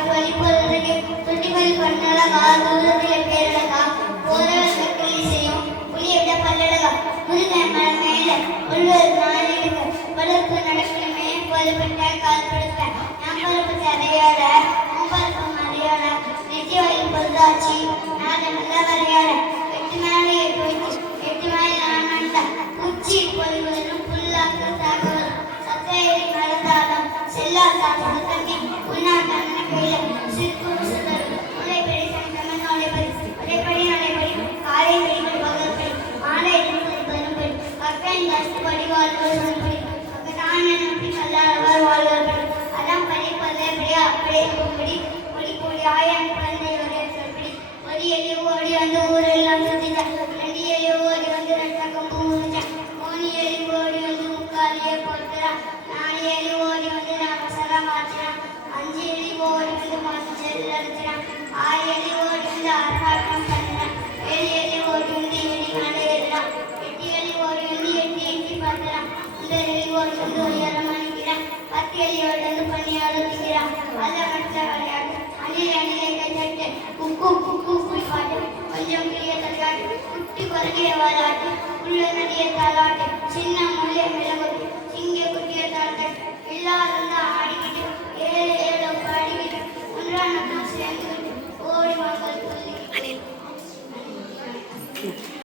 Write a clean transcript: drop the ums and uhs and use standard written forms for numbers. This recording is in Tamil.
காட்டு வழி போறதுக்கு தொட்டிகள் பண்ணழகா தூரத்துல பேரழகா போறவர்கள் கிளி செய்யும் புளிய விட பல்லழகா முருகன் மலை மேல உள்ளூர் நாளைக்கு வளர்ப்பு நடக்கணுமே போதுபட்ட கால் படுப்பேன் நான் பரப்பத்தை அதையோட முன்பரப்பம் அதையோட நெற்றி வயல் பொருளாச்சு நான் நல்லா வரையோட எட்டு மேலே எட்டு மேலே நான் உச்சி பொழுவதும் புல்லாக்கு தாக வரும் சத்தையடி மறந்தாலும் செல்லாதான் தண்ணி உண்ணாதான் கையில சிற்கும் சுதர் உழைப்படி சங்கமன் உழைப்படி காலை படிகள் வகுப்படி மாலை பெரும்படி அக்கன் கஷ்டப்படி வாழ்வதும் தானே நம்பி கல்லாதவர் வாழ்வர்கள் அதான் படிப்பதை அப்படியே போம்படி ஒளி கூடி ஆயிரம் குழந்தை ஒரே சொல்படி ஒளி எலி ஓடி வந்து ஊரெல்லாம் சுத்திட்டான் ரெண்டு எலி ஓடி வந்து ரெட்ட கம்பு முடிச்சான் மூணு எலி ஓடி வந்து முக்காலியே போட்டுறான் நாலு எலி ஓடி வந்து நான் மசாலா மாற்றினான் அஞ்சு எலி ஓடி வந்து மஞ்சள் அடிச்சிடான் ஆறு எலி ஓடி வந்து அரவாட்டம் பண்ணினான் ஏழு எலி ஓடி வந்து எலி மேலே ஏறினான் எட்டு எலி ஓடி வந்து எட்டி பார்த்துறான் இந்த எலி ஓடி வந்து உயரம் அணிக்கிறான் பத்து எலி ஓடி வந்து பணியோடு திக்கிறான் அதை மற்ற விளையாட்டு அணிலை கைத்தட்டு குக்கு குக்கு குளிப்பாட்டு கொஞ்சம் கிளிய தள்ளாட்டு குட்டி குரங்கிய வாழாட்டு உள்ள நடிய தாளாட்டு